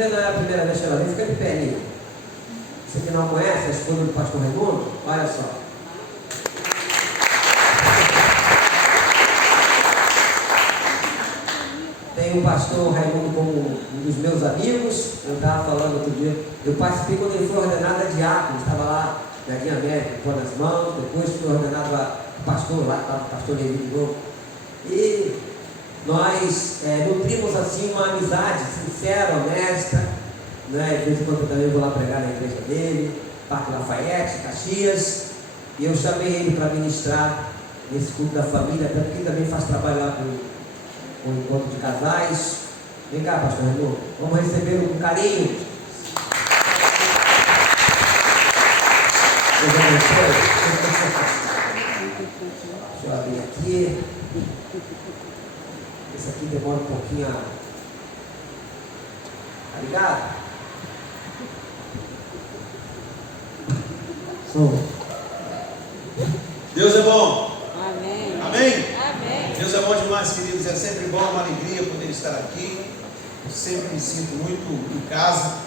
vê não é a primeira vez que ela vem, fica de pé ali. Você que não conhece a esposa do pastor Raimundo, olha só. Tem o pastor Raimundo como um dos meus amigos. Eu estava falando outro dia, eu participei quando ele foi ordenado a diácono, estava lá na Guia Médica, pôr nas mãos, depois foi ordenado a pastor, lá estava o pastor Levi de novo. E nós nutrimos assim uma amizade sincera, honesta, né? De vez em quando eu também vou lá pregar na igreja dele, Parque Lafayette, Caxias, e eu chamei ele para ministrar nesse culto da família, até porque ele também faz trabalho lá com o encontro de casais. Vem cá, pastor Raimundo, vamos recebê-lo com carinho. Deixa eu abrir aqui. Esse aqui demora um pouquinho a... Tá ligado? Deus é bom. Amém. Amém? Amém. Deus é bom demais, queridos. É sempre bom, uma alegria poder estar aqui. Eu sempre me sinto muito em casa.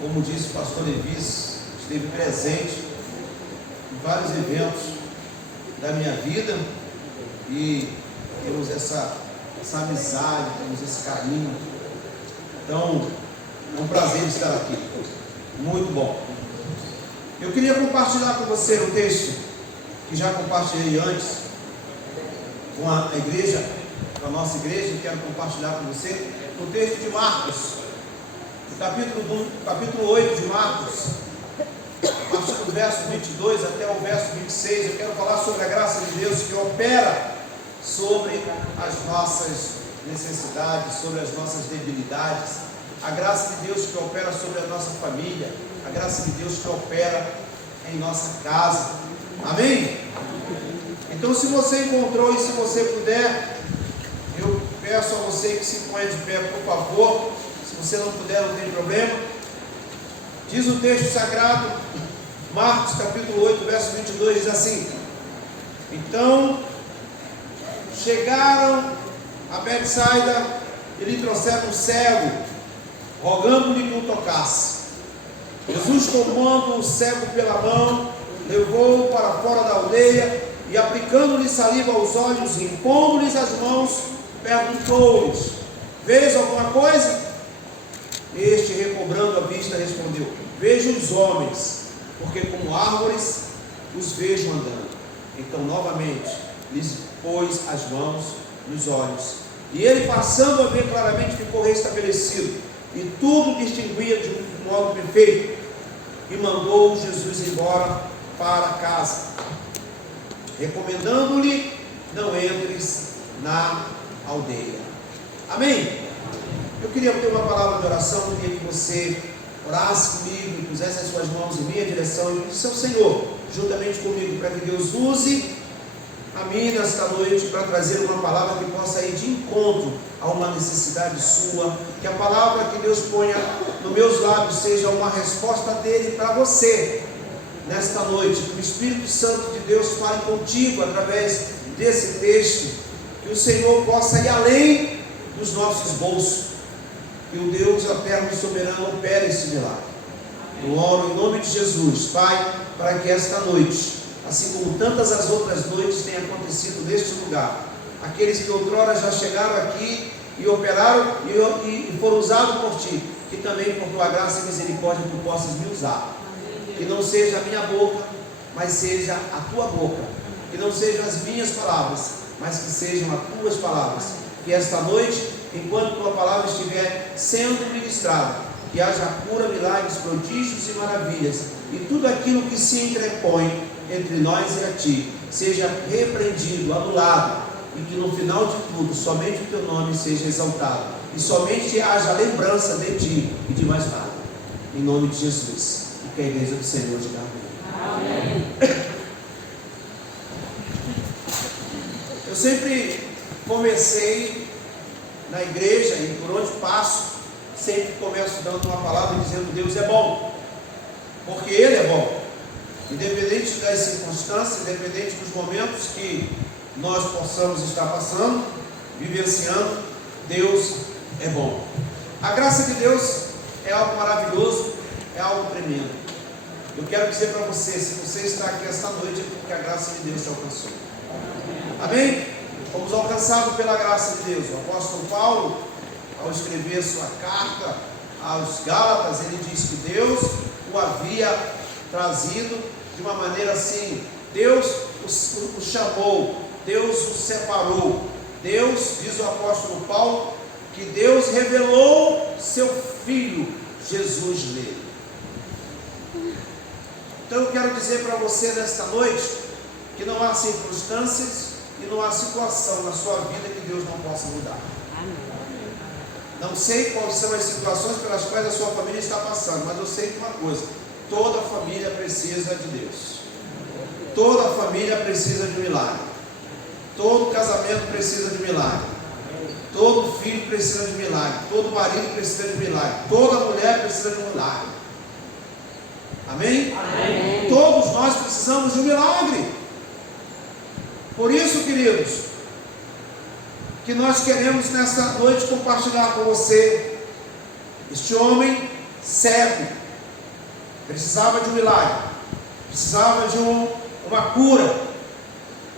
Como disse o pastor Levis, esteve presente em vários eventos da minha vida. E temos essa amizade, temos esse carinho. Então, é um prazer estar aqui. Muito bom. Eu queria compartilhar com você um texto que já compartilhei antes com a igreja, com a nossa igreja. Quero compartilhar com você o texto de Marcos, no capítulo 8 de Marcos, a partir do verso 22 até o verso 26. Eu quero falar sobre a graça de Deus que opera sobre as nossas necessidades, sobre as nossas debilidades, a graça de Deus que opera sobre a nossa família, a graça de Deus que opera em nossa casa. Amém? Então, se você encontrou e se você puder, eu peço a você que se ponha de pé, por favor. Se você não puder, não tem problema. Diz o texto sagrado, Marcos capítulo 8, verso 22, diz assim: então chegaram a Betsaida e lhe trouxeram um cego, rogando-lhe que o tocasse. Jesus, tomando o cego pela mão, levou-o para fora da aldeia e, aplicando-lhe saliva aos olhos, impondo-lhes as mãos, perguntou-lhes: vês alguma coisa? Este, recobrando a vista, respondeu: vejo os homens, porque como árvores os vejo andando. Então, novamente, lhes pôs as mãos nos olhos, e ele, passando a ver claramente, ficou restabelecido, e tudo distinguia de um modo perfeito, e mandou Jesus embora para casa, recomendando-lhe: não entres na aldeia. Amém? Eu queria ter uma palavra de oração. Eu queria que você orasse comigo e pusesse as suas mãos em minha direção e pedisse ao Senhor, juntamente comigo, para que Deus use a mim nesta noite para trazer uma palavra que possa ir de encontro a uma necessidade sua, que a palavra que Deus ponha nos meus lábios seja uma resposta dele para você nesta noite, que o Espírito Santo de Deus fale contigo através desse texto, que o Senhor possa ir além dos nossos bolsos, que o Deus eterno e soberano opere esse milagre. Eu oro em nome de Jesus, Pai, para que esta noite, assim como tantas as outras noites têm acontecido neste lugar, aqueles que outrora já chegaram aqui e operaram e foram usados por Ti, que também por Tua graça e misericórdia Tu possas me usar. Que não seja a minha boca, mas seja a Tua boca. Que não sejam as minhas palavras, mas que sejam as Tuas palavras. Que esta noite, enquanto Tua palavra estiver sendo ministrada, que haja cura, milagres, prodígios e maravilhas, e tudo aquilo que se interpõe entre nós e a Ti seja repreendido, anulado, e que no final de tudo somente o Teu nome seja exaltado, e somente haja lembrança de Ti e de mais nada. Em nome de Jesus, e que a igreja do Senhor diga amém. Eu sempre comecei na igreja, e por onde passo, sempre começo dando uma palavra dizendo: Deus é bom, porque Ele é bom. Independente das circunstâncias, independente dos momentos que nós possamos estar passando, vivenciando, Deus é bom. A graça de Deus é algo maravilhoso, é algo tremendo. Eu quero dizer para você, se você está aqui esta noite, é porque a graça de Deus te alcançou. Amém? Fomos alcançados pela graça de Deus. O apóstolo Paulo, ao escrever sua carta aos Gálatas, ele diz que Deus o havia trazido de uma maneira assim, Deus o chamou, Deus o separou. Deus, diz o apóstolo Paulo, que Deus revelou seu Filho, Jesus nele. Então eu quero dizer para você nesta noite, que não há circunstâncias e não há situação na sua vida que Deus não possa mudar. Não sei quais são as situações pelas quais a sua família está passando, mas eu sei de uma coisa: toda família precisa de Deus. Toda família precisa de um milagre. Todo casamento precisa de milagre. Todo filho precisa de milagre. Todo marido precisa de milagre. Toda mulher precisa de um milagre. Amém? Amém. Todos nós precisamos de um milagre. Por isso, queridos, que nós queremos nesta noite compartilhar com você. Este homem cego precisava de um milagre, precisava de uma cura.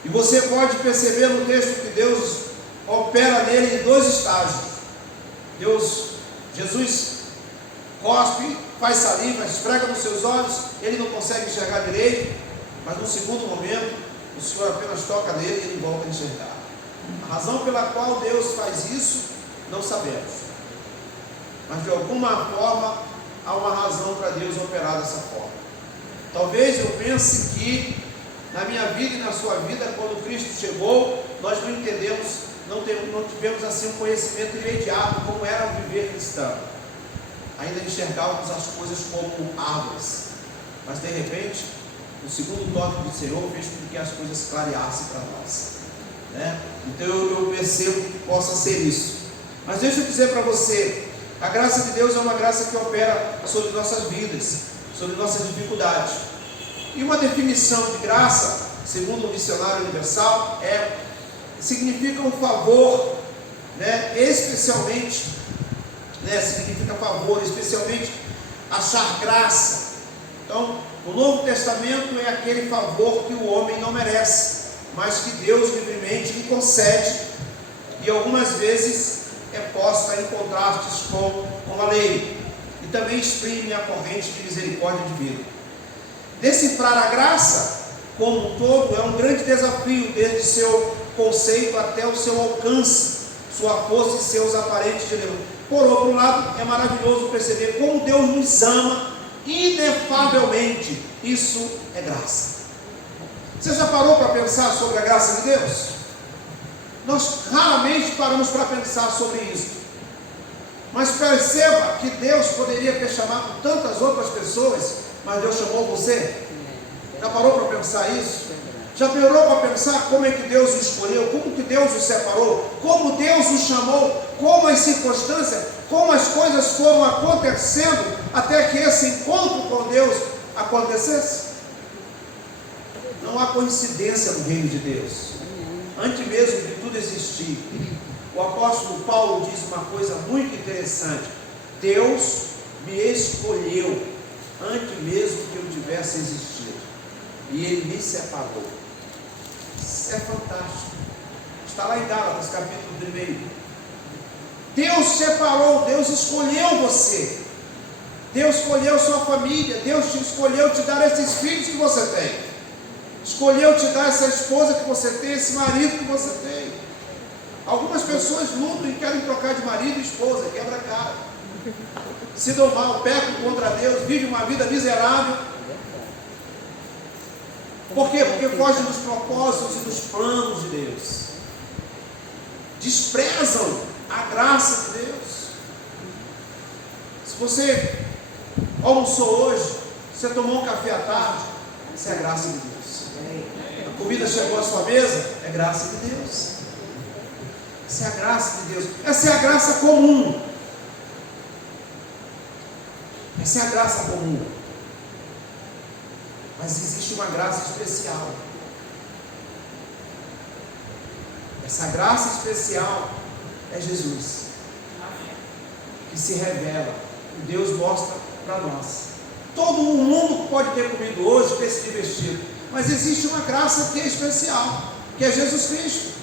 E você pode perceber no texto que Deus opera nele em dois estágios. Jesus cospe, faz saliva, esfrega nos seus olhos, ele não consegue enxergar direito, mas no segundo momento, o Senhor apenas toca nele e ele volta a enxergar. A razão pela qual Deus faz isso, não sabemos. Mas de alguma forma, há uma razão para Deus operar dessa forma. Talvez eu pense que, na minha vida e na sua vida, quando Cristo chegou, nós não entendemos, não tivemos assim um conhecimento imediato como era o viver cristão. Ainda enxergávamos as coisas como árvores, mas de repente, o segundo toque do Senhor fez com que as coisas clareassem para nós, né? Então eu percebo que possa ser isso. Mas deixa eu dizer para você, a graça de Deus é uma graça que opera sobre nossas vidas, sobre nossas dificuldades. E uma definição de graça, segundo o Dicionário Universal, significa um favor, né? Especialmente, significa favor, especialmente achar graça. Então, o Novo Testamento é aquele favor que o homem não merece, mas que Deus livremente lhe concede, e algumas vezes é posta em contrastes com a lei, e também exprime a corrente de misericórdia divina. Decifrar a graça como um todo é um grande desafio, desde seu conceito até o seu alcance, sua força e seus aparentes dilemas. Por outro lado, é maravilhoso perceber como Deus nos ama inefavelmente. Isso é graça. Você já parou para pensar sobre a graça de Deus? Nós raramente paramos para pensar sobre isso. Mas perceba que Deus poderia ter chamado tantas outras pessoas, mas Deus chamou você. Já parou para pensar isso? Já parou para pensar como é que Deus o escolheu, como que Deus o separou, como Deus o chamou, como as circunstâncias, como as coisas foram acontecendo até que esse encontro com Deus acontecesse? Não há coincidência no reino de Deus. Antes mesmo de tudo existir, o apóstolo Paulo diz uma coisa muito interessante: Deus me escolheu antes mesmo que eu tivesse existido, e Ele me separou. Isso é fantástico. Está lá em Gálatas, capítulo 1. Deus separou, Deus escolheu você, Deus escolheu sua família, Deus te escolheu te dar esses filhos que você tem, escolheu te dar essa esposa que você tem, esse marido que você tem. Algumas pessoas lutam e querem trocar de marido e esposa, quebra a cara, se dão mal, pecam contra Deus, vivem uma vida miserável. Por quê? Porque fogem dos propósitos e dos planos de Deus, desprezam a graça de Deus. Se você almoçou hoje, você tomou um café à tarde, isso é a graça de Deus. A comida chegou à sua mesa, é graça de Deus. Essa é a graça de Deus. Essa é a graça comum. Essa é a graça comum. Mas existe uma graça especial. Essa graça especial é Jesus, que se revela Deus mostra para nós. Todo o mundo pode ter comido hoje, ter se divertido, mas existe uma graça que é especial, que é Jesus Cristo.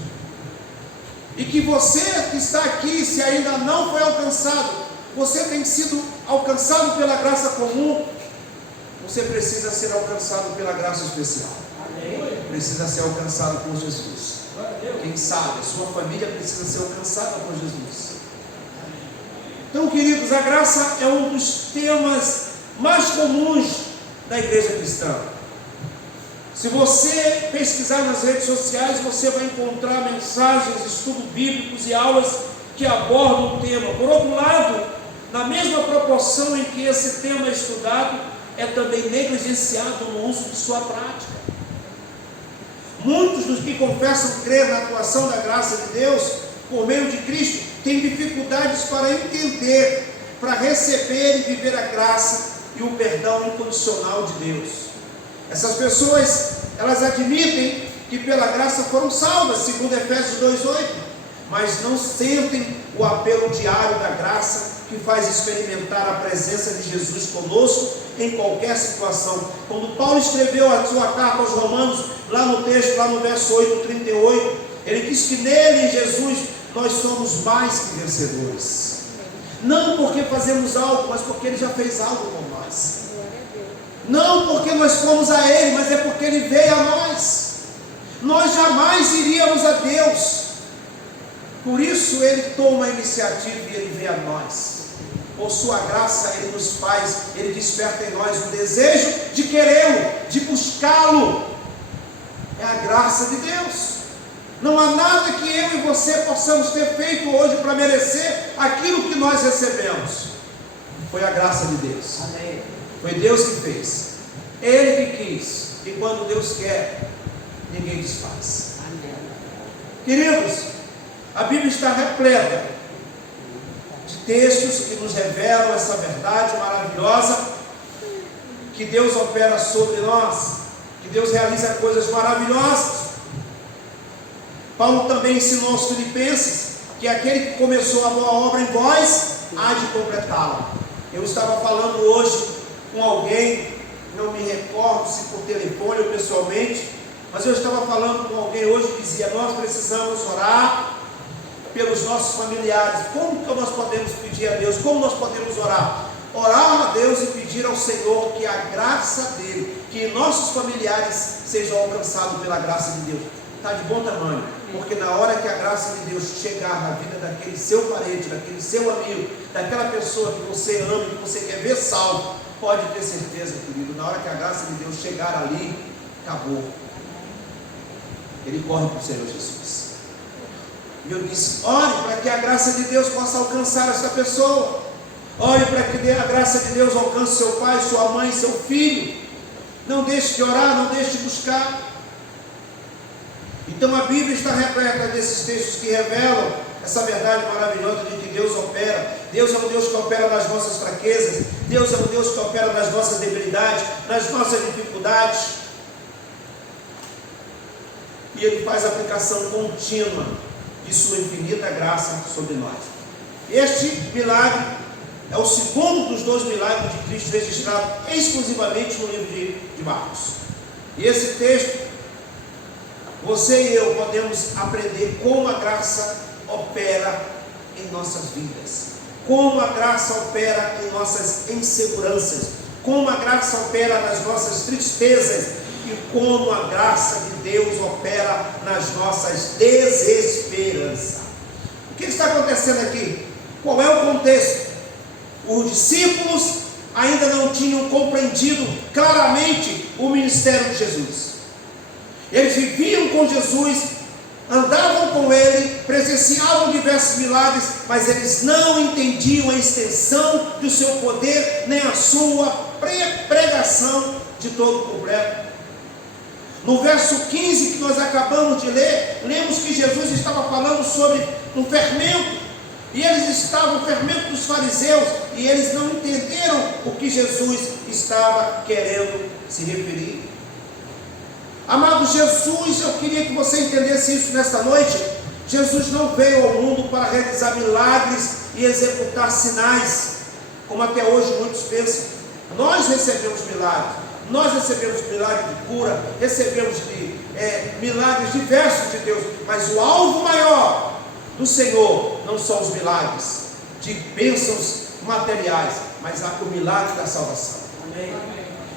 E que você que está aqui, se ainda não foi alcançado, você tem sido alcançado pela graça comum, você precisa ser alcançado pela graça especial. Precisa ser alcançado por Jesus. Quem sabe, a sua família precisa ser alcançada por Jesus. Então, queridos, a graça é um dos temas mais comuns da igreja cristã. Se você pesquisar nas redes sociais, você vai encontrar mensagens, estudos bíblicos e aulas que abordam o tema. Por outro lado, na mesma proporção em que esse tema é estudado, é também negligenciado no uso de sua prática. Muitos dos que confessam crer na atuação da graça de Deus por meio de Cristo têm dificuldades para entender, para receber e viver a graça e o perdão incondicional de Deus. Essas pessoas, elas admitem que pela graça foram salvas, segundo Efésios 2:8, mas não sentem o apelo diário da graça que faz experimentar a presença de Jesus conosco em qualquer situação. Quando Paulo escreveu a sua carta aos Romanos, lá no texto, lá no verso 8:38, ele diz que nele, em Jesus, nós somos mais que vencedores. Não porque fazemos algo, mas porque Ele já fez algo por nós. Não porque nós fomos a Ele, mas é porque Ele veio a nós. Nós jamais iríamos a Deus. Por isso Ele toma a iniciativa e Ele veio a nós. Por sua graça Ele nos faz, Ele desperta em nós o desejo de querê-lo, de buscá-lo. É a graça de Deus. Não há nada que eu e você possamos ter feito hoje para merecer aquilo que nós recebemos. Foi a graça de Deus. Amém. Foi Deus que fez. Ele que quis. E quando Deus quer, ninguém desfaz. Amém. Queridos, a Bíblia está repleta de textos que nos revelam essa verdade maravilhosa, que Deus opera sobre nós, que Deus realiza coisas maravilhosas. Paulo também ensinou aos Filipenses que aquele que começou a boa obra em vós, há de completá-la. Eu estava falando hoje com alguém, não me recordo se por telefone ou pessoalmente, mas eu estava falando com alguém hoje que dizia: nós precisamos orar pelos nossos familiares. Como que nós podemos pedir a Deus? Como nós podemos orar? Orar a Deus e pedir ao Senhor que a graça dele, que nossos familiares sejam alcançados pela graça de Deus. Está de bom tamanho, porque na hora que a graça de Deus chegar na vida daquele seu parente, daquele seu amigo, daquela pessoa que você ama, que você quer ver salvo, pode ter certeza, querido, na hora que a graça de Deus chegar ali, acabou. Ele corre para o Senhor Jesus. E eu disse: ore para que a graça de Deus possa alcançar essa pessoa. Ore para que a graça de Deus alcance seu pai, sua mãe, seu filho. Não deixe de orar, não deixe de buscar. Então a Bíblia está repleta desses textos que revelam essa verdade maravilhosa de que Deus opera. Deus é um Deus que opera nas nossas fraquezas. Deus é um Deus que opera nas nossas debilidades, nas nossas dificuldades. E Ele faz aplicação contínua de sua infinita graça sobre nós. Este milagre é o segundo dos 2 milagres de Cristo registrado exclusivamente no livro de Marcos. E esse texto, você e eu podemos aprender como a graça opera em nossas vidas, como a graça opera em nossas inseguranças, como a graça opera nas nossas tristezas e como a graça de Deus opera nas nossas desesperanças. O que está acontecendo aqui? Qual é o contexto? Os discípulos ainda não tinham compreendido claramente o ministério de Jesus. Eles viviam com Jesus, andavam com Ele, presenciavam diversos milagres, mas eles não entendiam a extensão do seu poder, nem a sua pregação de todo completo. No verso 15 que nós acabamos de ler, lemos que Jesus estava falando sobre um fermento, e eles estavam, o fermento dos fariseus, e eles não entenderam o que Jesus estava querendo se referir. Amado, Jesus, eu queria que você entendesse isso nesta noite. Jesus não veio ao mundo para realizar milagres e executar sinais, como até hoje muitos pensam. Nós recebemos milagres, nós recebemos milagres de cura, recebemos milagres diversos de Deus, mas o alvo maior do Senhor não são os milagres de bênçãos materiais, mas o milagre da salvação. Amém.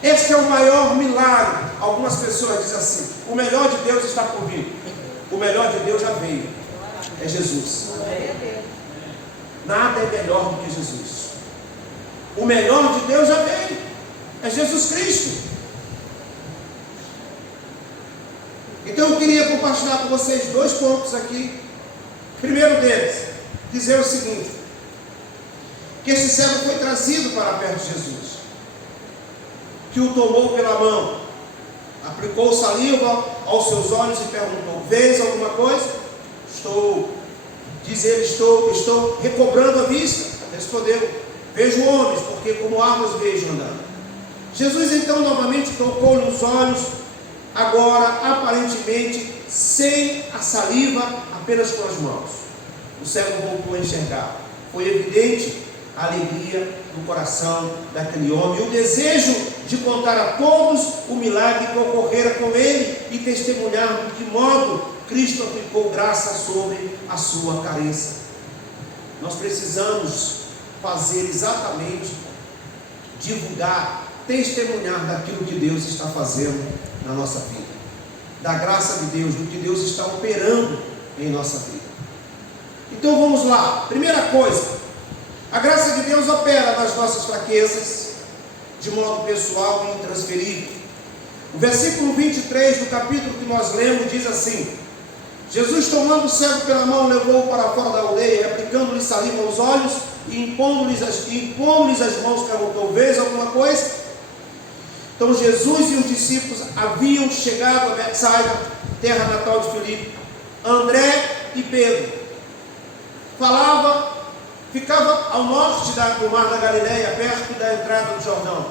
Esse é o maior milagre. Algumas pessoas dizem assim: o melhor de Deus está por vir. O melhor de Deus já veio, é Jesus. Nada é melhor do que Jesus. O melhor de Deus já veio, é Jesus Cristo. Então eu queria compartilhar com vocês 2 pontos aqui. Primeiro deles, dizer o seguinte: que esse cego foi trazido para perto de Jesus, que o tomou pela mão, aplicou saliva aos seus olhos e perguntou: vês alguma coisa? Diz ele, estou recobrando a vista. Respondeu: vejo homens, porque como árvores vejo andando. Jesus então novamente tocou-lhe os olhos, agora aparentemente sem a saliva, apenas com as mãos. O cego voltou a enxergar. Foi evidente a alegria no coração daquele homem, e o desejo de contar a todos o milagre que ocorrera com ele e testemunhar de que modo Cristo aplicou graça sobre a sua carência. Nós precisamos fazer exatamente, divulgar, testemunhar daquilo que Deus está fazendo na nossa vida, da graça de Deus, do que Deus está operando em nossa vida. Então vamos lá. Primeira coisa, a graça de Deus opera nas nossas fraquezas, de modo pessoal e intransferível. O versículo 23 do capítulo que nós lemos diz assim: Jesus, tomando o cego pela mão, levou-o para fora da aldeia, e aplicando-lhe saliva aos olhos e impondo-lhes as mãos, perguntou: vês alguma coisa? Então Jesus e os discípulos haviam chegado a Betsaida, terra natal de Filipe. André e Pedro ficava ao norte do mar da Galileia, perto da entrada do Jordão.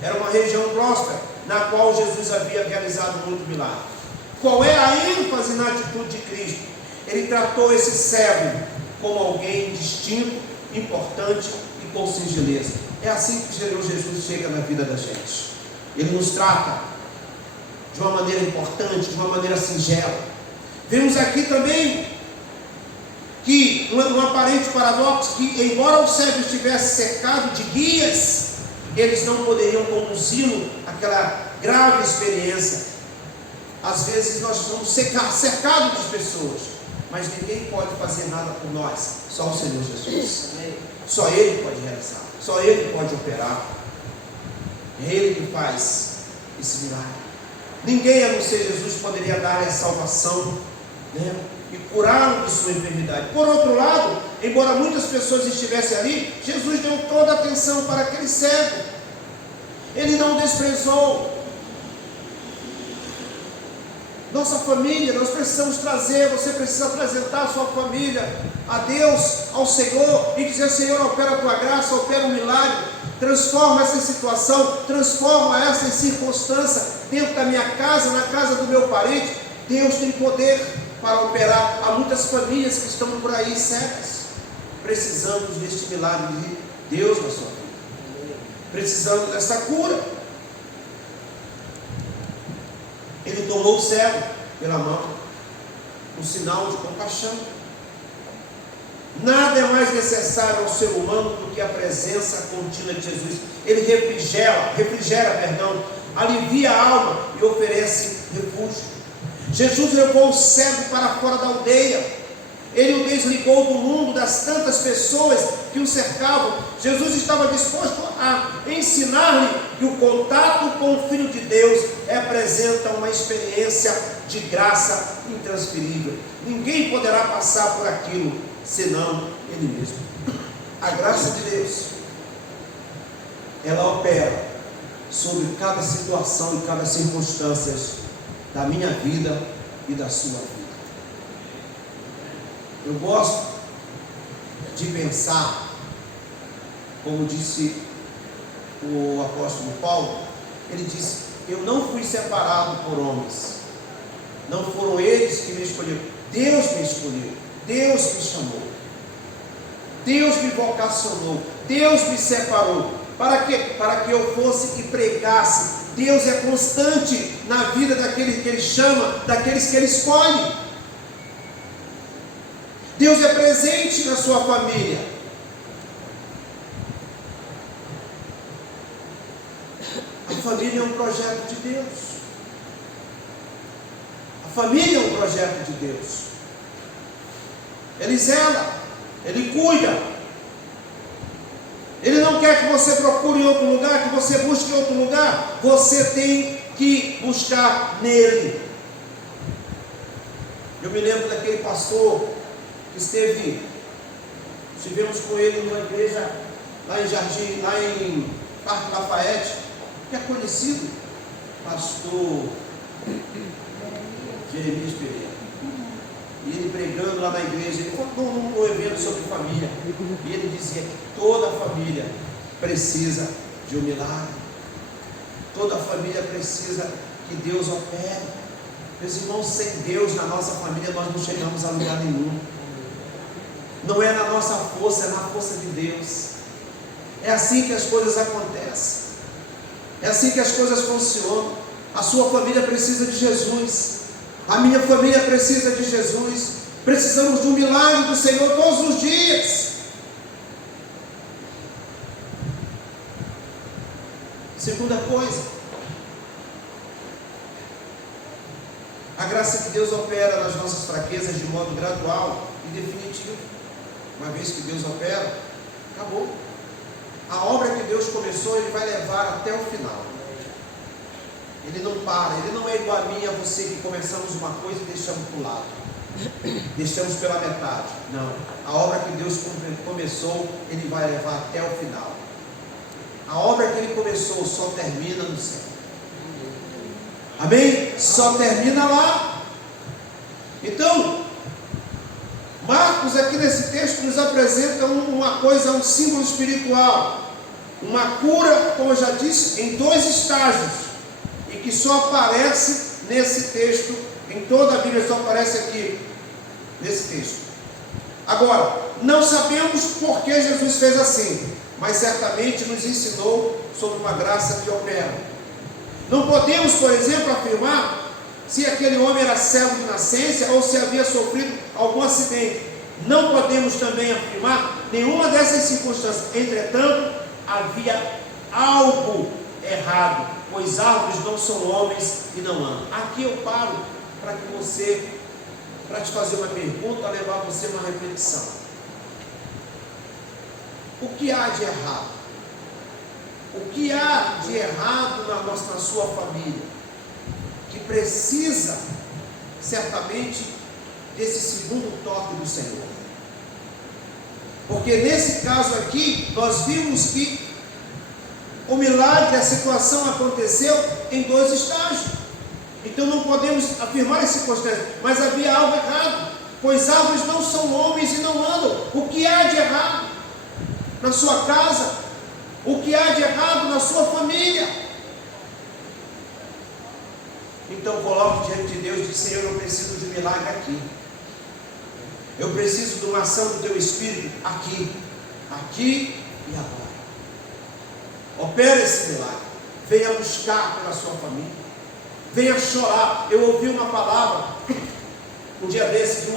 Era uma região próspera, na qual Jesus havia realizado muito milagre. Qual é a ênfase na atitude de Cristo? Ele tratou esse cego como alguém distinto, importante e com singeleza. É assim que Jesus chega na vida da gente. Ele nos trata de uma maneira importante, de uma maneira singela. Vemos aqui também que um aparente paradoxo, que embora o cego estivesse cercado de guias, eles não poderiam conduzi-lo àquela grave experiência. Às vezes nós estamos cercados de pessoas, mas ninguém pode fazer nada por nós, só o Senhor Jesus. Só Ele pode realizar, só Ele pode operar. É Ele que faz esse milagre. Ninguém a não ser Jesus poderia dar a salvação, né, e curá-lo de sua enfermidade. Por outro lado, embora muitas pessoas estivessem ali, Jesus deu toda a atenção para aquele cego. Ele não desprezou. Nossa família, nós precisamos trazer, você precisa apresentar a sua família a Deus, ao Senhor, e dizer: Senhor, opera a tua graça, opera um milagre, transforma essa situação, transforma essa circunstância dentro da minha casa, na casa do meu parente. Deus tem poder para operar. Há muitas famílias que estão por aí cegas. Precisamos deste milagre de Deus na sua vida, precisamos dessa cura. Ele tomou o cego pela mão, um sinal de compaixão. Nada é mais necessário ao ser humano do que a presença contínua de Jesus. Ele refrigera, alivia a alma e oferece refúgio. Jesus levou o cego para fora da aldeia. Ele o desligou do mundo, das tantas pessoas que o cercavam. Jesus estava disposto a ensinar-lhe que o contato com o Filho de Deus representa uma experiência de graça intransferível. Ninguém poderá passar por aquilo senão Ele mesmo. A graça de Deus, ela opera sobre cada situação e cada circunstância da minha vida e da sua vida. Eu gosto de pensar, como disse o apóstolo Paulo, ele disse: eu não fui separado por homens, não foram eles que me escolheram, Deus me escolheu, Deus me chamou, Deus me vocacionou. Deus me separou. Para quê? Para que eu fosse e pregasse. Deus é constante na vida daqueles que Ele chama, daqueles que Ele escolhe. Deus é presente na sua família. A família é um projeto de Deus. A família é um projeto de Deus. Ele zela, Ele cuida. Ele não quer que você procure em outro lugar, que você busque em outro lugar. Você tem que buscar nele. Eu me lembro daquele pastor que estivemos com ele numa igreja lá em Jardim, lá em Parque Lafayette, que é conhecido, pastor Jeremias Pereira. E ele pregando lá na igreja, ele falou num evento sobre família, e ele dizia que toda família precisa de um milagre, toda família precisa que Deus opere. Meus irmãos, sem Deus na nossa família nós não chegamos a lugar nenhum. Não é na nossa força, é na força de Deus. É assim que as coisas acontecem, é assim que as coisas funcionam. A sua família precisa de Jesus. A minha família precisa de Jesus. Precisamos do milagre do Senhor todos os dias. Segunda coisa, a graça de Deus opera nas nossas fraquezas de modo gradual e definitivo. Uma vez que Deus opera, acabou. A obra que Deus começou, Ele vai levar até o final. Ele não para, Ele não é igual a mim e a você, que começamos uma coisa e deixamos para o lado, deixamos pela metade. Não, a obra que Deus começou, Ele vai levar até o final. A obra que Ele começou só termina no céu. Amém? Só termina lá. Então, Marcos aqui nesse texto nos apresenta uma coisa, um símbolo espiritual, uma cura, como eu já disse, em 2 estágios, e que só aparece nesse texto, em toda a Bíblia só aparece aqui, nesse texto. Agora, não sabemos por que Jesus fez assim, mas certamente nos ensinou sobre uma graça que opera. Não podemos, por exemplo, afirmar se aquele homem era cego de nascença ou se havia sofrido algum acidente. Não podemos também afirmar nenhuma dessas circunstâncias. Entretanto, havia algo errado, pois árvores não são homens e não andam. Aqui eu paro para te fazer uma pergunta, levar você a uma reflexão. O que há de errado? O que há de errado na sua família, que precisa certamente desse segundo toque do Senhor? Porque nesse caso aqui, nós vimos que o milagre, a situação aconteceu em 2 estágios. Então não podemos afirmar essa circunstância, mas havia algo errado, pois árvores não são homens e não andam. O que há de errado na sua casa? O que há de errado na sua família? Então coloque diante de Deus e diz: Senhor, eu preciso de um milagre aqui. Eu preciso de uma ação do Teu Espírito aqui e agora. Opera esse milagre. Venha buscar pela sua família. Venha chorar. Eu ouvi uma palavra um dia desse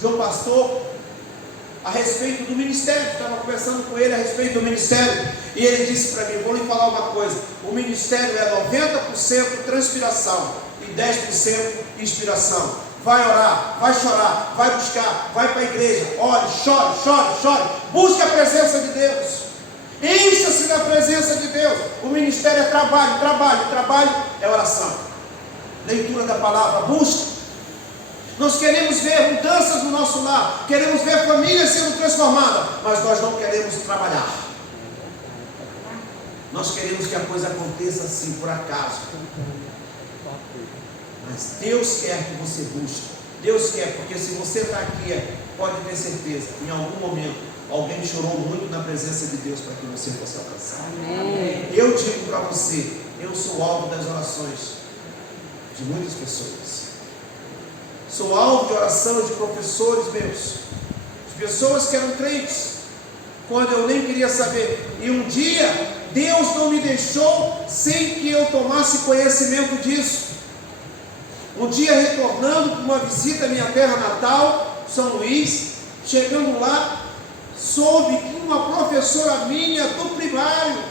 de um pastor a respeito do ministério. Estava conversando com ele a respeito do ministério, e ele disse para mim: vou lhe falar uma coisa, o ministério é 90% transpiração e 10% inspiração. Vai orar, vai chorar, vai buscar, vai para a igreja, ore, chore, busque a presença de Deus, encha-se da presença de Deus. O ministério é trabalho é oração, leitura da palavra, busca. Nós queremos ver mudanças no nosso lar, queremos ver famílias sendo transformadas, mas nós não queremos trabalhar. Nós queremos que a coisa aconteça assim, por acaso. Mas Deus quer que você busque. Deus quer, porque se você está aqui, pode ter certeza, em algum momento, alguém chorou muito na presença de Deus para que você fosse alcançado. Amém. Eu digo para você, eu sou alvo das orações de muitas pessoas. Sou alvo de oração de professores meus, de pessoas que eram crentes, quando eu nem queria saber. E um dia, Deus não me deixou sem que eu tomasse conhecimento disso. Um dia, retornando para uma visita à minha terra natal, São Luís, chegando lá, soube que uma professora minha do primário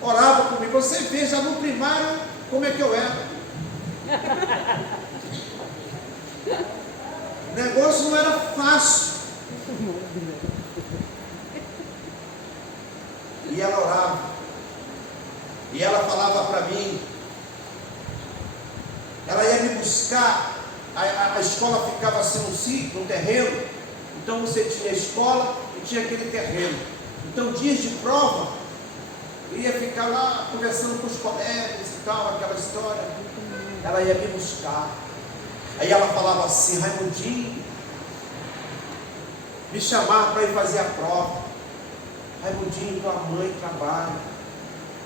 orava comigo. Você veja no primário como é que eu era. O negócio não era fácil. E ela orava. E ela falava para mim. Ela ia me buscar. A escola ficava assim no sítio, no terreno. Então você tinha a escola e tinha aquele terreno. Então dias de prova, eu ia ficar lá conversando com os colegas e tal, aquela história. Ela ia me buscar. Aí ela falava assim: Raimundinho, me chamar para ir fazer a prova. Raimundinho, tua mãe trabalha,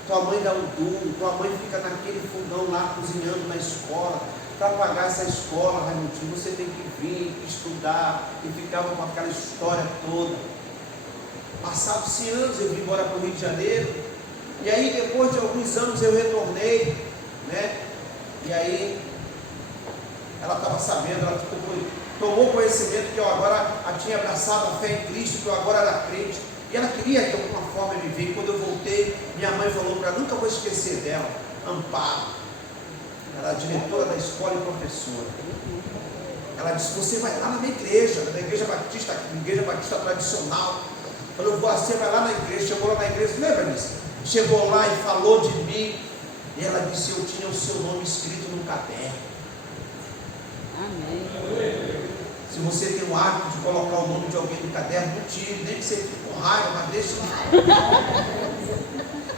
tua mãe dá um duro, tua mãe fica naquele fogão lá cozinhando na escola. Para pagar essa escola, Raimundinho, você tem que vir estudar. E ficava com aquela história toda. Passados-se anos, eu vim embora para o Rio de Janeiro. E aí, depois de alguns anos, eu retornei, né? E aí, ela estava sabendo, ela tomou conhecimento que eu agora tinha abraçado a fé em Cristo, que eu agora era crente. E ela queria de alguma forma me ver. Quando eu voltei, minha mãe falou para ela, nunca vou esquecer dela, Amparo. Ela era diretora da escola e professora. Ela disse: você vai lá na minha igreja, na igreja batista tradicional. Falou: você vai lá na igreja. Chegou lá na igreja, lembra disso? Chegou lá e falou de mim. E ela disse: eu tinha o seu nome escrito no caderno. Amém. Se você tem o hábito de colocar o nome de alguém no caderno, não tire, nem que você fique com raiva, mas deixa lá.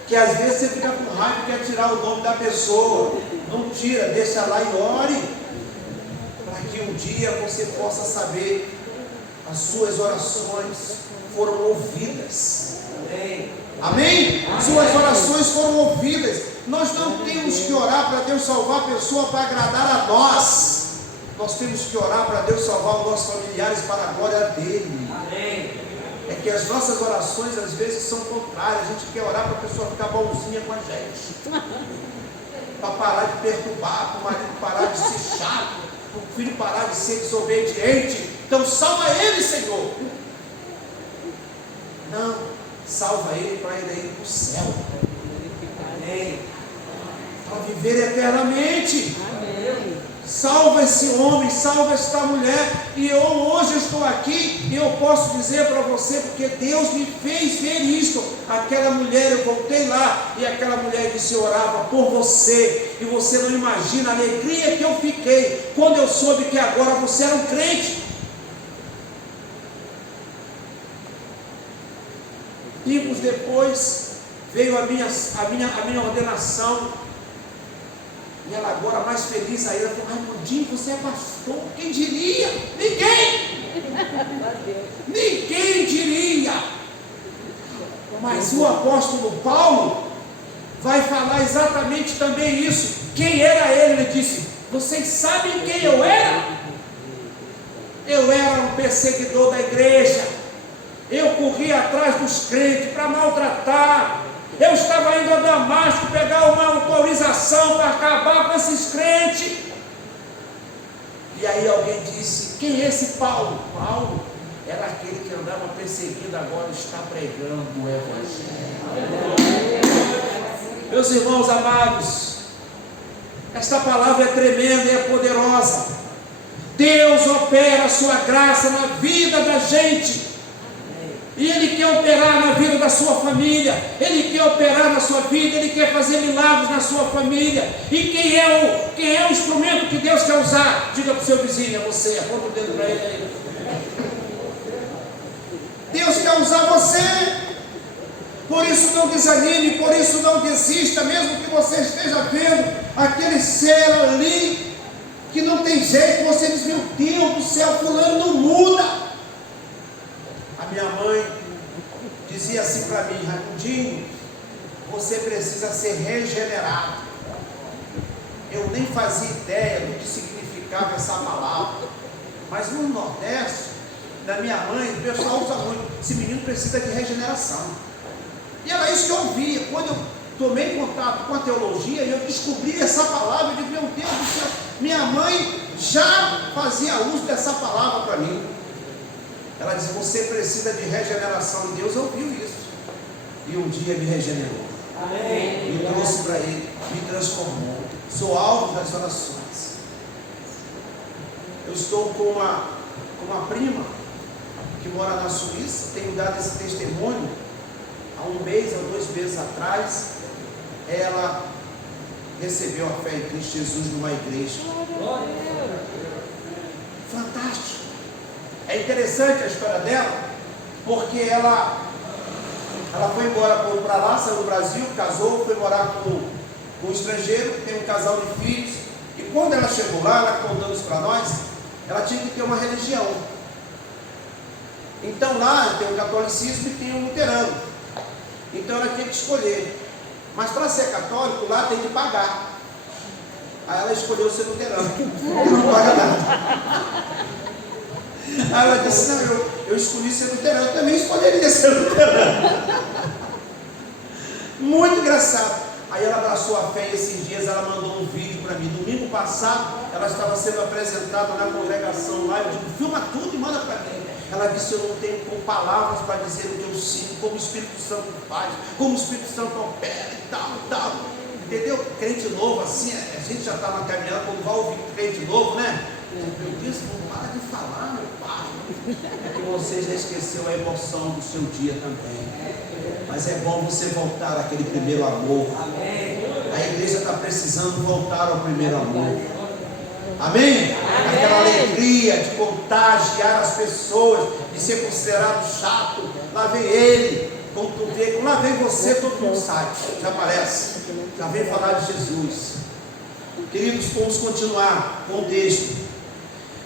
Que às vezes você fica com raiva e quer tirar o nome da pessoa. Não tira, deixa lá e ore, para que um dia você possa saber as suas orações foram ouvidas. Amém? Amém? Suas orações foram ouvidas. Nós não temos que orar para Deus salvar a pessoa para agradar a nós. Nós temos que orar para Deus salvar os nossos familiares para a glória dele. Amém. É que as nossas orações às vezes são contrárias. A gente quer orar para a pessoa ficar bonzinha com a gente, para parar de perturbar, para o marido parar de ser chato, para o filho parar de ser desobediente. Então salva ele, Senhor. Não, salva ele para ele ir para o céu. Amém. Para viver eternamente. Amém. Salva esse homem, salva esta mulher. E hoje eu estou aqui e eu posso dizer para você, porque Deus me fez ver isto. Aquela mulher, eu voltei lá e aquela mulher disse: eu orava por você. E você não imagina a alegria que eu fiquei quando eu soube que agora você era um crente. Tempos depois veio a minha ordenação. E ela agora mais feliz ainda, falou: Raimundinho, você é pastor? Quem diria? Ninguém! Ninguém diria! Mas o apóstolo Paulo vai falar exatamente também isso. Quem era ele? Ele disse: vocês sabem quem eu era? Eu era um perseguidor da igreja. Eu corria atrás dos crentes para maltratar. Eu estava indo a Damasco pegar uma autorização para acabar com esses crentes. E aí alguém disse: quem é esse Paulo? Paulo era aquele que andava perseguindo, agora está pregando o Evangelho. Meus irmãos amados, esta palavra é tremenda e é poderosa. Deus opera a sua graça na vida da gente. E Ele quer operar na vida da sua família. Ele quer operar na sua vida. Ele quer fazer milagres na sua família. E quem é o instrumento que Deus quer usar? Diga para o seu vizinho: é você. Aponta o dedo para ele aí. Deus quer usar você. Por isso não desanime, por isso não desista. Mesmo que você esteja vendo aquele ser ali que não tem jeito, você diz: meu Deus do céu, fulano não muda. A minha mãe dizia assim para mim: Raimundinho, você precisa ser regenerado. Eu nem fazia ideia do que significava essa palavra, mas no Nordeste, da minha mãe, o pessoal usa muito, esse menino precisa de regeneração. E era isso que eu ouvia. Quando eu tomei contato com a teologia e eu descobri essa palavra, eu digo, meu Deus do céu, minha mãe já fazia uso dessa palavra para mim. Ela disse, você precisa de regeneração, e Deus ouviu isso. E um dia me regenerou. Amém. Me trouxe para Ele, me transformou. Sou alvo das orações. Eu estou com uma prima que mora na Suíça, tenho dado esse testemunho. Há 1 mês ou 2 meses atrás, ela recebeu a fé em Cristo Jesus numa igreja. Fantástico. É interessante a história dela, porque ela foi embora para lá, saiu do Brasil, casou, foi morar com um estrangeiro, tem um casal de filhos, e quando ela chegou lá, ela contando isso para nós, ela tinha que ter uma religião. Então lá tem o catolicismo e tem o luterano. Então ela tinha que escolher. Mas para ser católico, lá tem que pagar. Aí ela escolheu ser luterano. Não paga nada. Aí ela disse, não, eu escolhi ser luterano, eu também escolheria ser luterano. Muito engraçado. Aí ela abraçou a fé e esses dias ela mandou um vídeo para mim. Domingo passado, ela estava sendo apresentada na congregação lá. Eu digo, filma tudo e manda para mim. Ela disse, eu não tenho palavras para dizer o que eu sinto, como o Espírito Santo faz, como o Espírito Santo opera e tal. Entendeu? Crente novo, assim, a gente já está na caminhada, quando vai ouvir crente novo, né? Meu Deus, não para de falar, meu pai. É que você já esqueceu a emoção do seu dia também. Mas é bom você voltar àquele primeiro amor. A igreja está precisando voltar ao primeiro amor. Amém? Aquela alegria de contagiar as pessoas, de ser considerado chato. Lá vem ele, como tu vê, como lá vem você, todo mundo sai. Já aparece, já vem falar de Jesus. Queridos, vamos continuar com o texto.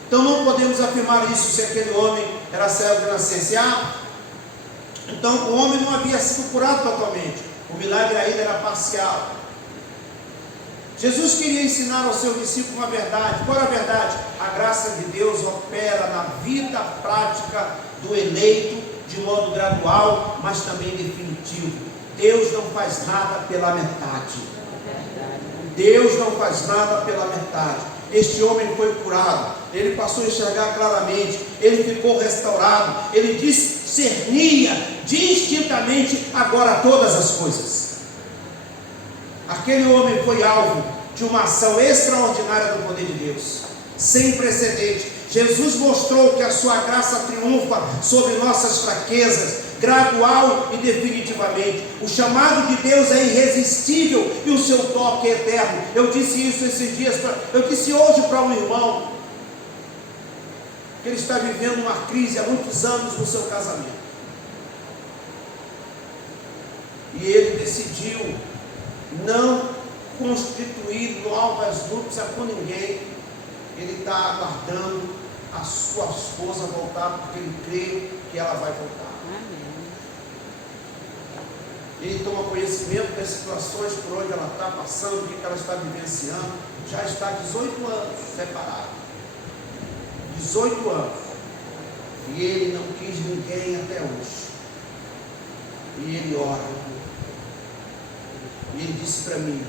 Então não podemos afirmar isso se aquele homem era cego de nascença. Então o homem não havia sido curado totalmente. O milagre ainda era parcial. Jesus queria ensinar ao seu discípulo uma verdade. Qual é a verdade? A graça de Deus opera na vida prática do eleito de modo gradual, mas também definitivo. Deus não faz nada pela metade. Deus não faz nada pela metade. Este homem foi curado, ele passou a enxergar claramente, ele ficou restaurado, ele discernia distintamente agora todas as coisas. Aquele homem foi alvo de uma ação extraordinária do poder de Deus, sem precedente. Jesus mostrou que a sua graça triunfa sobre nossas fraquezas, gradual e definitivamente. O chamado de Deus é irresistível e o seu toque é eterno. Eu disse isso esses dias, eu disse hoje para um irmão, que ele está vivendo uma crise há muitos anos no seu casamento. E ele decidiu não constituir novas núpcias com ninguém. Ele está aguardando a sua esposa voltar, porque ele crê que ela vai voltar. Ele toma conhecimento das situações por onde ela está passando, o que ela está vivenciando. Já está 18 anos separado. 18 anos. E ele não quis ninguém até hoje. E ele ora. E ele disse para mim,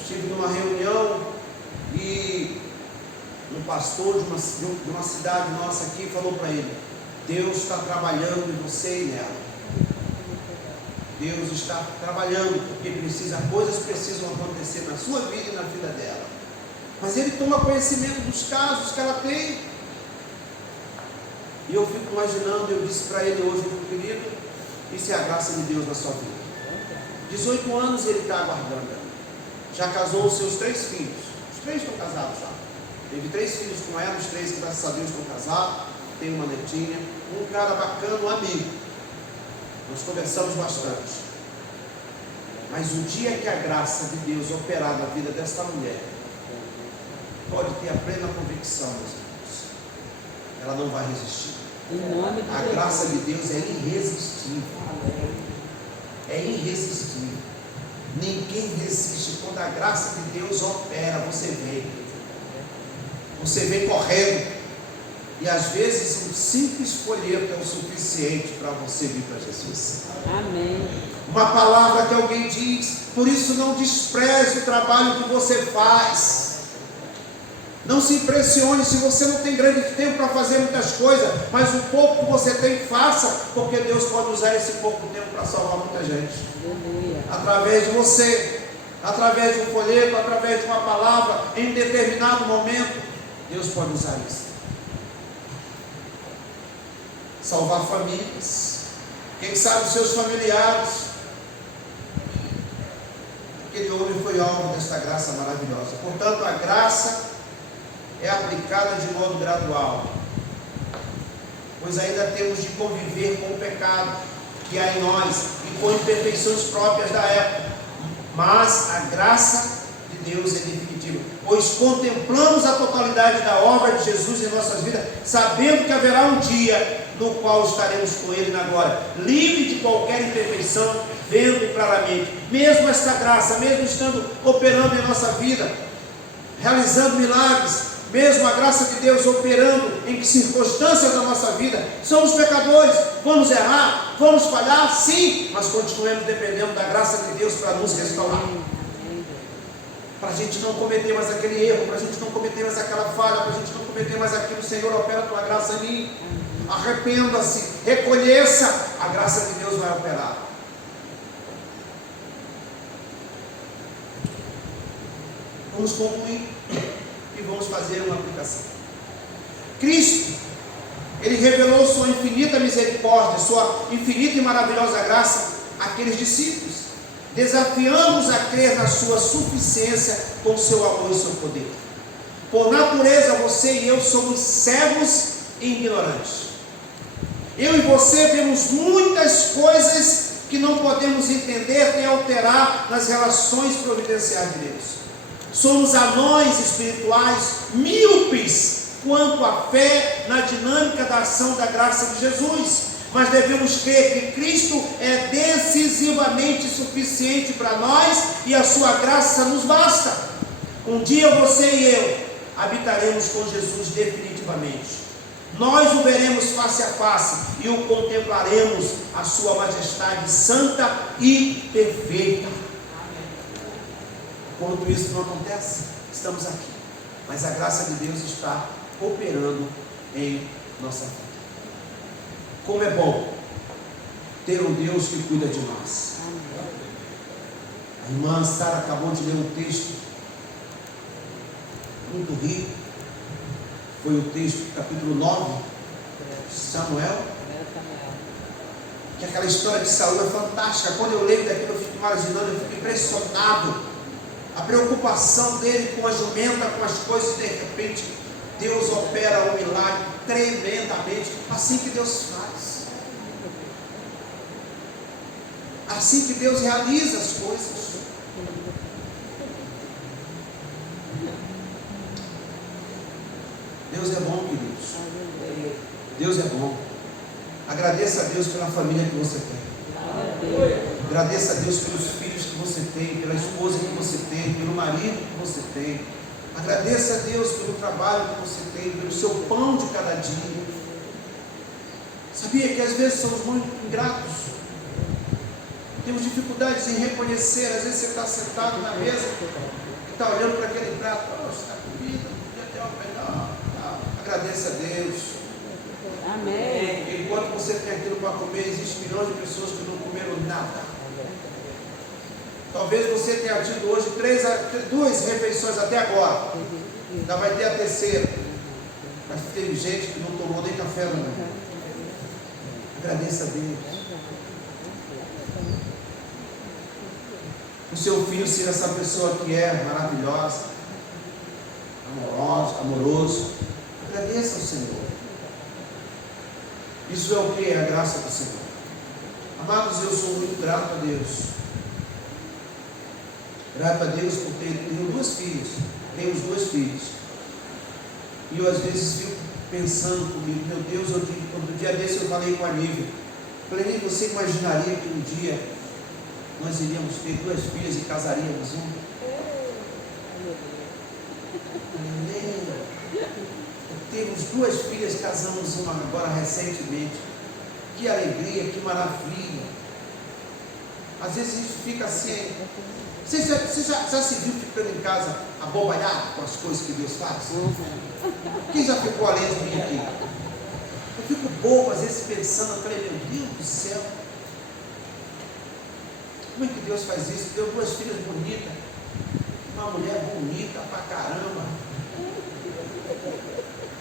estive numa reunião e um pastor de uma cidade nossa aqui falou para ele, Deus está trabalhando em você e nela. Deus está trabalhando, porque coisas precisam acontecer na sua vida e na vida dela. Mas ele toma conhecimento dos casos que ela tem. E eu fico imaginando, eu disse para ele hoje, meu querido, isso é a graça de Deus na sua vida. 18 anos ele está aguardando. Já casou os seus 3 filhos. Os 3 estão casados já. Teve 3 filhos com ela, os 3, graças a Deus, estão casados. Tem uma netinha. Um cara bacana, um amigo. Nós conversamos bastante. Mas o dia que a graça de Deus operar na vida desta mulher, pode ter a plena convicção, meus irmãos, ela não vai resistir. A graça de Deus é irresistível. É irresistível. Ninguém resiste. Quando a graça de Deus opera, você vem correndo. E às vezes um simples folheto é o suficiente para você vir para Jesus. Amém. Uma palavra que alguém diz. Por isso não despreze o trabalho que você faz. Não se impressione se você não tem grande tempo para fazer muitas coisas, mas o pouco que você tem, faça, porque Deus pode usar esse pouco tempo para salvar muita gente. Aleluia. Através de você, através de um folheto, através de uma palavra, em determinado momento, Deus pode usar isso. Salvar famílias, quem sabe os seus familiares. Aquele homem foi alvo desta graça maravilhosa. Portanto, a graça é aplicada de modo gradual, pois ainda temos de conviver com o pecado que há em nós e com imperfeições próprias da época, mas a graça de Deus é definitiva, pois contemplamos a totalidade da obra de Jesus em nossas vidas, sabendo que haverá um dia no qual estaremos com Ele na glória, livre de qualquer imperfeição, vendo claramente, mesmo esta graça, mesmo estando operando em nossa vida, realizando milagres, mesmo a graça de Deus operando em que circunstâncias da nossa vida, somos pecadores, vamos errar, vamos falhar, sim, mas continuemos dependendo da graça de Deus para nos restaurar, para a gente não cometer mais aquele erro, para a gente não cometer mais aquela falha, para a gente não cometer mais aquilo. Senhor, opera a tua graça em mim, arrependa-se, reconheça, a graça de Deus vai operar. Vamos concluir e vamos fazer uma aplicação. Cristo, Ele revelou sua infinita misericórdia, sua infinita e maravilhosa graça àqueles discípulos, desafiando-os a crer na sua suficiência com seu amor e seu poder. Por natureza, você e eu somos cegos e ignorantes. Eu e você vemos muitas coisas que não podemos entender nem alterar nas relações providenciais de Deus. Somos anões espirituais, míopes quanto à fé na dinâmica da ação da graça de Jesus, mas devemos crer que Cristo é decisivamente suficiente para nós e a sua graça nos basta. Um dia você e eu habitaremos com Jesus definitivamente. Nós o veremos face a face e o contemplaremos a sua majestade santa e perfeita. Quando isso não acontece, estamos aqui, mas a graça de Deus está operando em nossa vida. Como é bom ter um Deus que cuida de nós. A irmã Sara acabou de ler um texto muito rico. Foi o texto, capítulo 9 de Samuel. Que aquela história de Saul é fantástica. Quando eu leio daquilo, eu fico imaginando, eu fico impressionado. A preocupação dele com a jumenta, com as coisas, e de repente Deus opera um milagre tremendamente. Assim que Deus faz, assim que Deus realiza as coisas. Deus é bom, queridos. Deus é bom. Agradeça a Deus pela família que você tem. Agradeça a Deus pelos filhos que você tem, pela esposa que você tem, pelo marido que você tem. Agradeça a Deus pelo trabalho que você tem, pelo seu pão de cada dia. Sabia que às vezes somos muito ingratos? Temos dificuldades em reconhecer. Às vezes você está sentado na mesa e está olhando para aquele prato. Poxa, a comida podia ter algo melhor. Agradeça a Deus. Amém. Enquanto você tem aquilo para comer, existem milhões de pessoas que não comeram nada. Talvez você tenha tido hoje 2 refeições até agora. Ainda vai ter a terceira. Mas teve gente que não tomou nem café da manhã. Agradeça a Deus. O seu filho seja essa pessoa que é maravilhosa, amoroso. Agradeça ao Senhor. Isso é o que? É a graça do Senhor. Amados, eu sou muito grato a Deus. Grato a Deus por tenho 2 filhas. Tenho os 2 filhos. E eu às vezes fico pensando comigo, meu Deus, no dia desse eu falei com a Nívia. Falei, você imaginaria que um dia nós iríamos ter 2 filhas e casaríamos uma? Temos 2 filhas, casamos uma agora recentemente. Que alegria, que maravilha. Às vezes a gente fica assim. Você já se viu ficando em casa abobalhado com as coisas que Deus faz? Quem já ficou além de mim aqui? Eu fico bobo às vezes pensando, eu falei, meu Deus do céu, como é que Deus faz isso? Deu 2 filhas bonitas, uma mulher bonita pra caramba.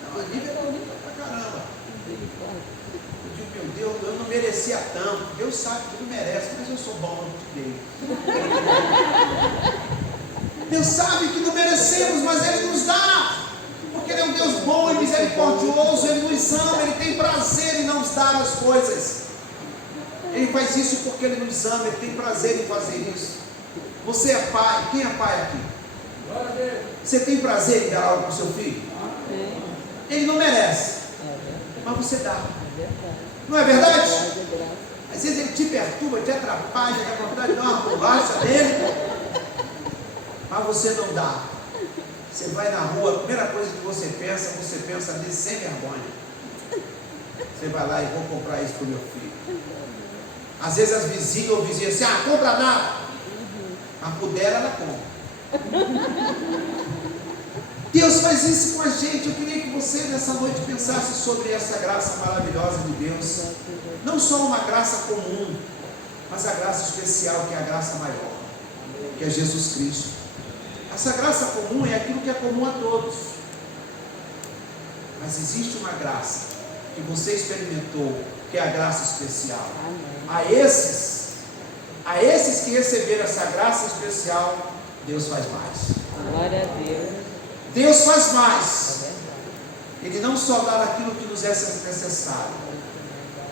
Não, a Lívia é bonita pra caramba. Eu digo, meu Deus, eu não merecia tanto. Deus sabe que não merece, mas eu sou bom, eu te dei. Deus sabe que não merecemos, mas Ele nos dá. Porque Ele é um Deus bom e misericordioso, Ele nos ama, Ele tem prazer em nos dar as coisas. Ele faz isso porque Ele nos ama, Ele tem prazer em fazer isso. Você é pai, quem é pai aqui? Você tem prazer em dar algo para o seu filho? Ele não merece, mas você dá. Não é verdade? Às vezes ele te perturba, te atrapalha, dá vontade de dar uma bolacha nele, mas você não dá. Você vai na rua, a primeira coisa que você pensa nisso sem vergonha. Você vai lá e vou comprar isso para o meu filho. Às vezes as vizinhas ou vizinhas assim, compra nada. Mas puder, ela compra. Deus faz isso com a gente. Eu queria que você nessa noite pensasse sobre essa graça maravilhosa de Deus. Não só uma graça comum, mas a graça especial, que é a graça maior, que é Jesus Cristo. Essa graça comum é aquilo que é comum a todos. Mas existe uma graça que você experimentou, que é a graça especial. A esses que receberam essa graça especial, Deus faz mais. Glória a Deus. Deus faz mais. Ele não só dá aquilo que nos é necessário.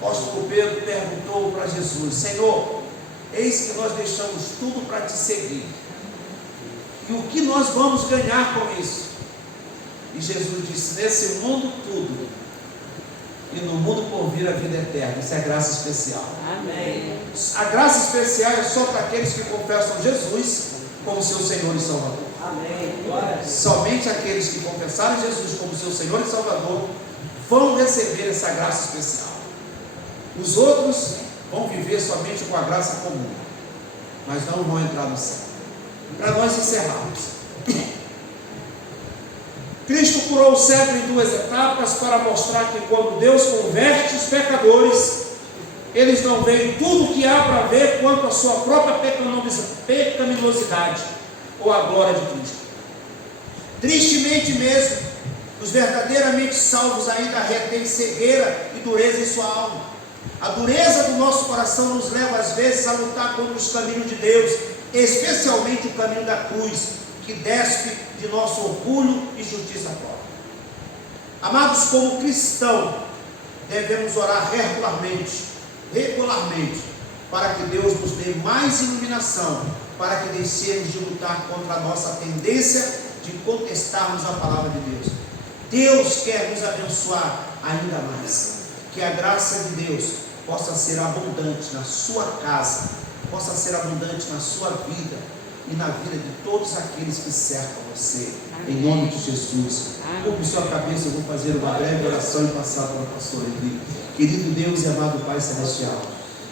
O apóstolo Pedro perguntou para Jesus: Senhor, eis que nós deixamos tudo para te seguir. E o que nós vamos ganhar com isso? E Jesus disse: nesse mundo tudo, e no mundo por vir a vida eterna. Isso é graça especial. Amém. A graça especial é só para aqueles que confessam Jesus como seu Senhor e Salvador. Amém. Somente aqueles que confessarem Jesus como seu Senhor e Salvador vão receber essa graça especial. Os outros vão viver somente com a graça comum, mas não vão entrar no céu. Para nós encerrarmos, Cristo curou o cego em 2 etapas para mostrar que quando Deus converte os pecadores, eles não veem tudo o que há para ver quanto a sua própria pecaminosidade ou a glória de Cristo. Tristemente mesmo, os verdadeiramente salvos ainda retêm cegueira e dureza em sua alma. A dureza do nosso coração nos leva às vezes a lutar contra os caminhos de Deus, especialmente o caminho da cruz, que despe de nosso orgulho e justiça própria. Amados, como cristãos, devemos orar regularmente, para que Deus nos dê mais iluminação, para que deixemos de lutar contra a nossa tendência de contestarmos a palavra de Deus. Deus quer nos abençoar ainda mais, que a graça de Deus possa ser abundante na sua casa, possa ser abundante na sua vida e na vida de todos aqueles que cercam você. Amém. Em nome de Jesus. Curve sua cabeça, eu vou fazer uma breve oração e passar para o pastor Henrique. Querido Deus e amado Pai Celestial,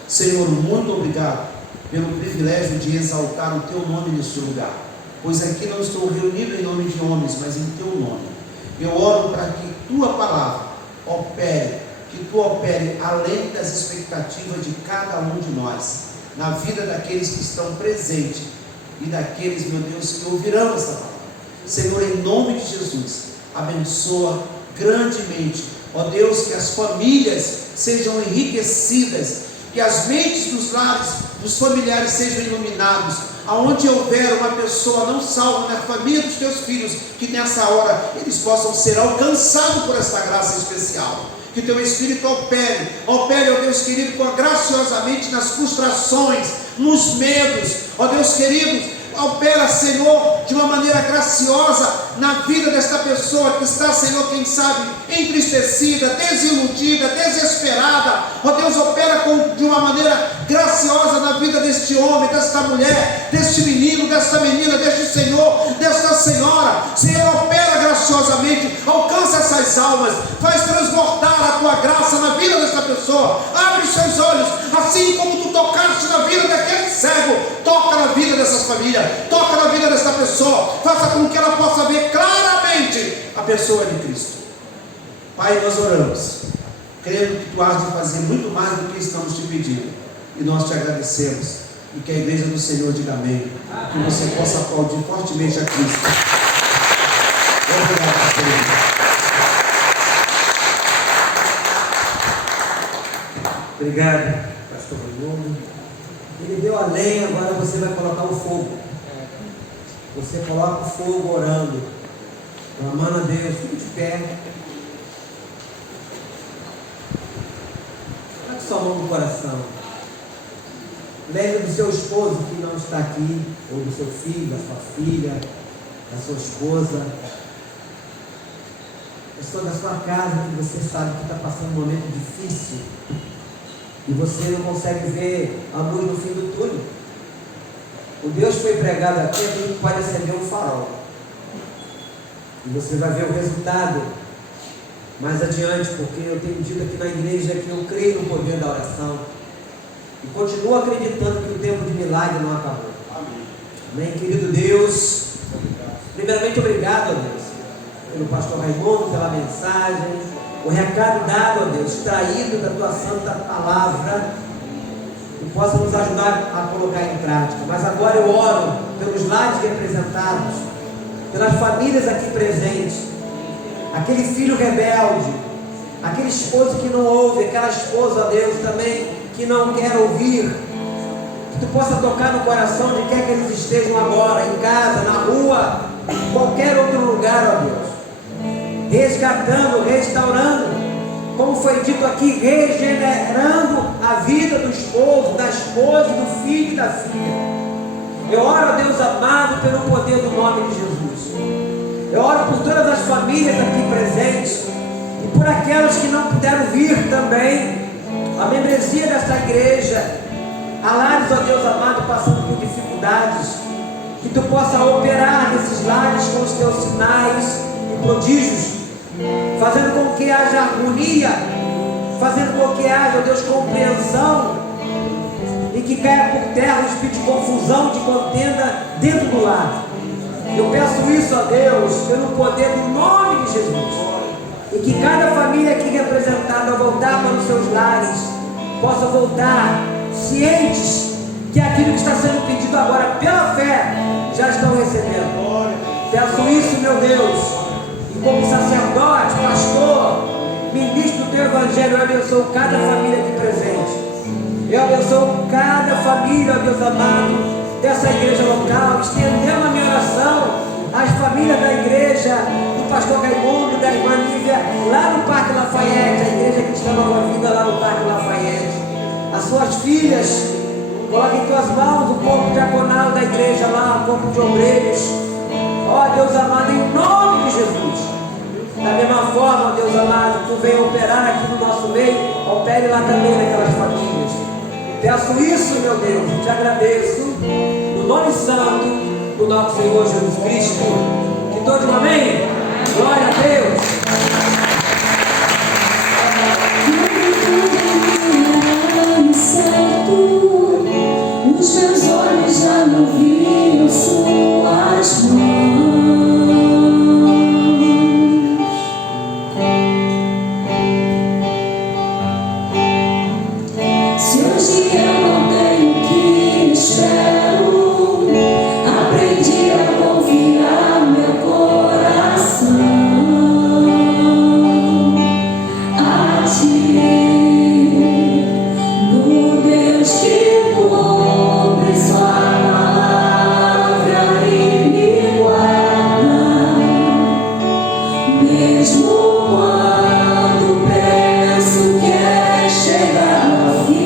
Senhor, muito obrigado pelo privilégio de exaltar o Teu nome neste lugar, pois aqui não estou reunido em nome de homens, mas em Teu nome. Eu oro para que Tua palavra opere, que Tu opere além das expectativas de cada um de nós, na vida daqueles que estão presentes e daqueles, meu Deus, que ouvirão essa palavra. Senhor, em nome de Jesus, abençoa grandemente, ó Deus, que as famílias sejam enriquecidas, que as mentes dos lares, dos familiares sejam iluminados, aonde houver uma pessoa não salva na família dos teus filhos, que nessa hora eles possam ser alcançados por essa graça especial. Que Teu Espírito opere, ó Deus querido, graciosamente nas frustrações, nos medos, ó Deus querido, opera, Senhor, de uma maneira graciosa na vida desta pessoa que está, Senhor, quem sabe, entristecida, desiludida, desesperada. Ó Deus, opera de uma maneira graciosa na vida deste homem, desta mulher, deste menino, desta menina, deste senhor, desta senhora. Senhor, opera graciosamente, alcança essas almas, faz transbordar a tua graça na vida dessa pessoa. Abre os seus olhos, assim como tu tocaste na vida daquele cego, toca na vida dessas famílias, toca na vida dessa pessoa, faça com que ela possa ver claramente a pessoa de Cristo. Pai, nós oramos, crendo que tu has de fazer muito mais do que estamos te pedindo, e nós te agradecemos, e que a igreja do Senhor diga amém, que você possa aplaudir fortemente a Cristo. Obrigado, Senhor. Obrigado, pastor Raimundo. Ele deu a lenha, agora você vai colocar o fogo. Você coloca o fogo orando, clamando a Deus, fique de pé. Coloque sua mão no coração. Lembre do seu esposo que não está aqui, ou do seu filho, da sua filha, da sua esposa, pessoa da sua casa que você sabe que está passando um momento difícil e você não consegue ver a luz no fim do túnel. O Deus foi pregado aqui, aquilo que pode acender um farol. E você vai ver o resultado mais adiante, porque eu tenho dito aqui na igreja que eu creio no poder da oração. E continuo acreditando que o tempo de milagre não acabou. Amém, querido Deus. Primeiramente, obrigado, a Deus, pelo pastor Raimundo, pela mensagem, o recado dado, a Deus, extraído da tua santa palavra, que possa nos ajudar a colocar em prática. Mas agora eu oro pelos lares representados, pelas famílias aqui presentes, aquele filho rebelde, aquele esposo que não ouve, aquela esposa, Deus, também que não quer ouvir, que tu possa tocar no coração de quem que eles estejam agora, em casa, na rua, em qualquer outro lugar, ó Deus, resgatando, restaurando, como foi dito aqui, regenerando a vida do esposo, da esposa, do filho e da filha. Eu oro, ó Deus amado, pelo poder do nome de Jesus. Eu oro por todas as famílias aqui presentes e por aquelas que não puderam vir também, a membresia desta igreja, há lares, ó Deus amado, passando por dificuldades, que tu possa operar nesses lares com os teus sinais e prodígios, fazendo com que haja harmonia, fazendo com que haja, ó Deus, compreensão, e que caia por terra o espírito de confusão, de contenda dentro do lar. Eu peço isso, ó Deus, pelo poder do nome de Jesus, e que cada família aqui representada, ao voltar para os seus lares, possa voltar cientes que aquilo que está sendo pedido agora pela fé já estão recebendo. Peço isso, meu Deus, e como sacerdote, pastor, ministro do teu evangelho, eu abençoo cada família aqui presente. Eu abençoo cada família, ó Deus amado, dessa igreja local, estendendo a minha oração às famílias da igreja do pastor Raimundo, da irmã Lívia, lá no Parque Lafayette, a igreja Cristã Nova Vida lá no Parque Lafayette. As suas filhas, coloque em tuas mãos o corpo diaconal da igreja lá, o corpo de obreiros. Ó Deus amado, em nome de Jesus. Da mesma forma, Deus amado, tu vem operar aqui no nosso meio, opere lá também naquelas famílias. Peço isso, meu Deus, te agradeço, no nome santo do nosso Senhor Jesus Cristo. Que todos amém? Glória a Deus. Os meus olhos já não viram suas mãos. Se hoje eu não tenho o que espero, aprendi a confiar meu coração a ti, no Deus que cumpre sua palavra e me guarda, mesmo quando penso que é chegar ao fim.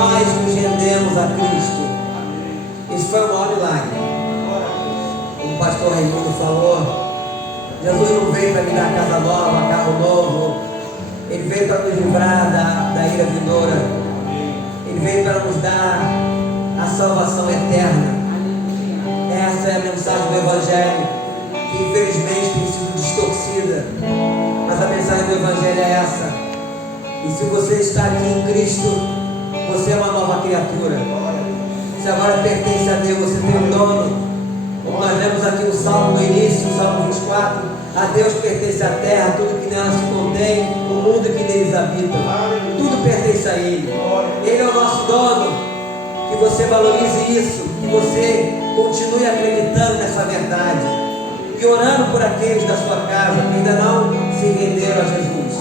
nós nos rendemos a Cristo. Isso foi o maior milagre. Como o pastor Raimundo falou, Jesus não veio para me dar casa nova, carro novo. Ele veio para nos livrar da ira vindoura. Ele veio para nos dar a salvação eterna. Essa é a mensagem do Evangelho, que infelizmente tem sido distorcida. Mas a mensagem do Evangelho é essa. E se você está aqui em Cristo, você é uma nova criatura. Você agora pertence a Deus, você tem um dono. Como nós lemos aqui o Salmo no início, o Salmo 24, a Deus pertence a terra, tudo que nela se contém, o mundo que neles habita. Tudo pertence a Ele. Ele é o nosso dono. Que você valorize isso, que você continue acreditando nessa verdade e orando por aqueles da sua casa que ainda não se renderam a Jesus.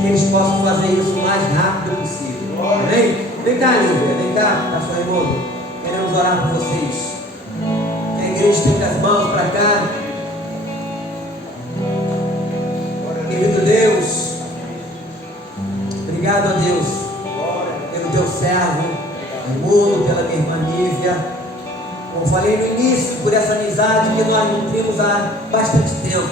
Que eles possam fazer isso o mais rápido possível. Amém? Vem cá, Lívia, vem cá, pastor Raimundo. Queremos orar por vocês. Que a igreja estenda as mãos para cá. Querido Deus, obrigado a Deus pelo teu servo Raimundo, pela minha irmã Nívia. Como falei no início, por essa amizade que nós nutrimos há bastante tempo.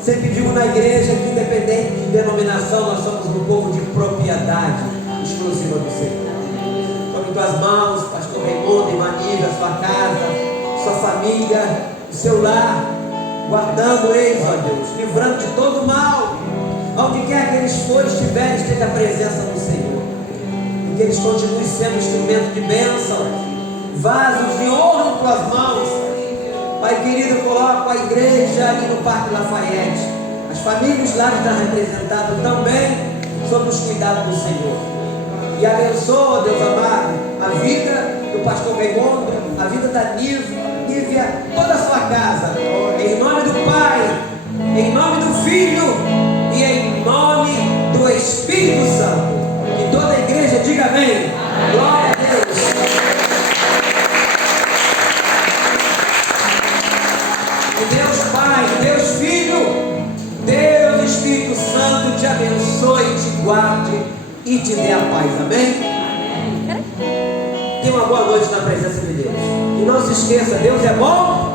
Sempre digo na igreja que, independente de denominação, nós somos um povo de propriedade exclusiva do Senhor. Tome em tuas mãos, pastor Raimundo, irmã Nívia, sua casa, sua família, o seu lar, guardando eles, ó Deus, livrando de todo mal. Onde quer que eles forem, estiverem, esteja a presença do Senhor. Que eles continuem sendo instrumento de bênção, vasos de honra em tuas mãos. Pai querido, coloca a igreja ali no Parque Lafayette, as famílias lá que estão representadas também sob os cuidados do Senhor. E abençoa, Deus amado, a vida do pastor Raimundo, a vida da Nívia, toda a sua casa, em nome do Pai, em nome do Filho e em nome do Espírito Santo. E toda a igreja diga amém. Glória a Deus. Que Deus Pai, Deus Filho, Deus Espírito Santo te abençoe, te guarde e te dê a paz. Amém? Tenha uma boa noite na presença de Deus. E não se esqueça, Deus é bom.